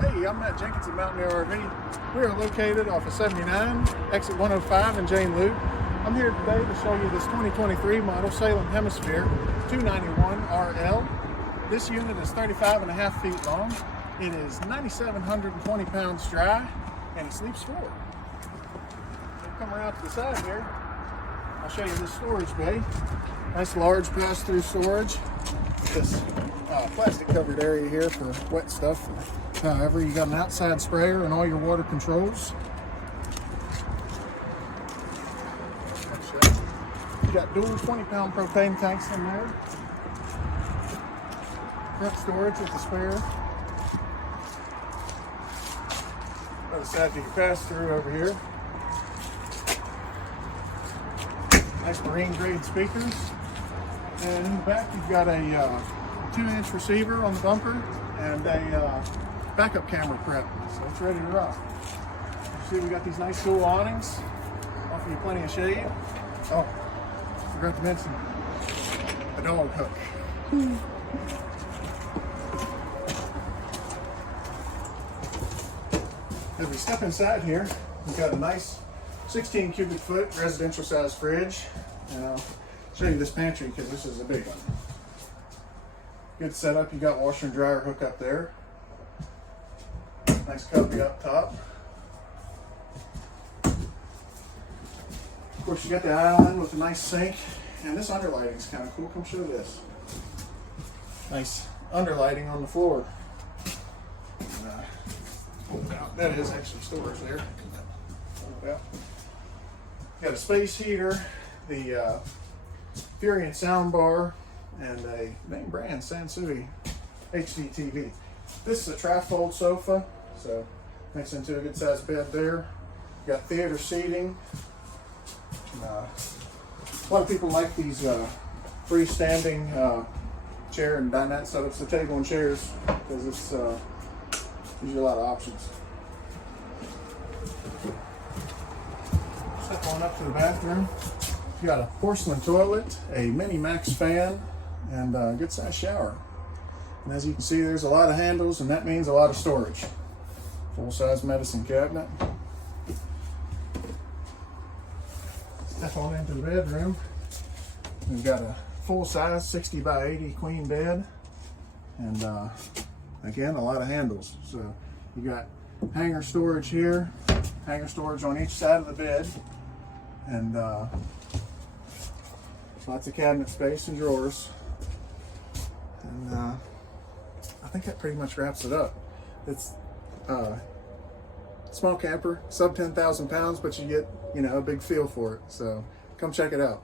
Hey, I'm Matt Jenkins at Mountaineer RV. We are located off of 79, exit 105 in Jane Loop. I'm here today to show you this 2023 model Salem Hemisphere 291RL. This unit is 35.5 feet long. It is 9,720 pounds dry, and it sleeps forward. We'll come around to the side here. I'll show you this storage bay. Nice large pass-through storage. This plastic covered area here for wet stuff. However, you got an outside sprayer and all your water controls. You got dual 20-pound propane tanks in there. Front storage with the spare. Other side you can pass through over here. Nice marine grade speakers. And in the back you've got a 2-inch receiver on the bumper and a backup camera prep, so it's ready to rock. You see we got these nice cool awnings, offer you plenty of shade. Oh, forgot to mention a dog hook. As we step inside here, we've got a nice 16 cubic foot residential size fridge, and I'll show you this pantry because this is a big one. Good setup. You got washer and dryer hook up there. Nice cubby up top. Of course, you got the island with a nice sink, and this underlighting is kind of cool. Come show this. Nice underlighting on the floor. That is actually storage there. You got a space heater, the Furion sound bar, and a name brand Sansui HD TV. This is a trifold sofa, so makes into a good sized bed there. You got theater seating. A lot of people like these freestanding chair and dinette setups, the table and chairs, because it's gives you a lot of options. Step on up to the bathroom. You got a porcelain toilet, a mini max fan, and a good sized shower. And as you can see, there's a lot of handles, and that means a lot of storage. Full size medicine cabinet. Step on into the bedroom. We've got a full size 60 by 80 queen bed, and again, a lot of handles. So you got hanger storage here, hanger storage on each side of the bed, and lots of cabinet space and drawers. And I think that pretty much wraps it up. It's small camper, sub 10,000 pounds, but you get, a big feel for it. So come check it out.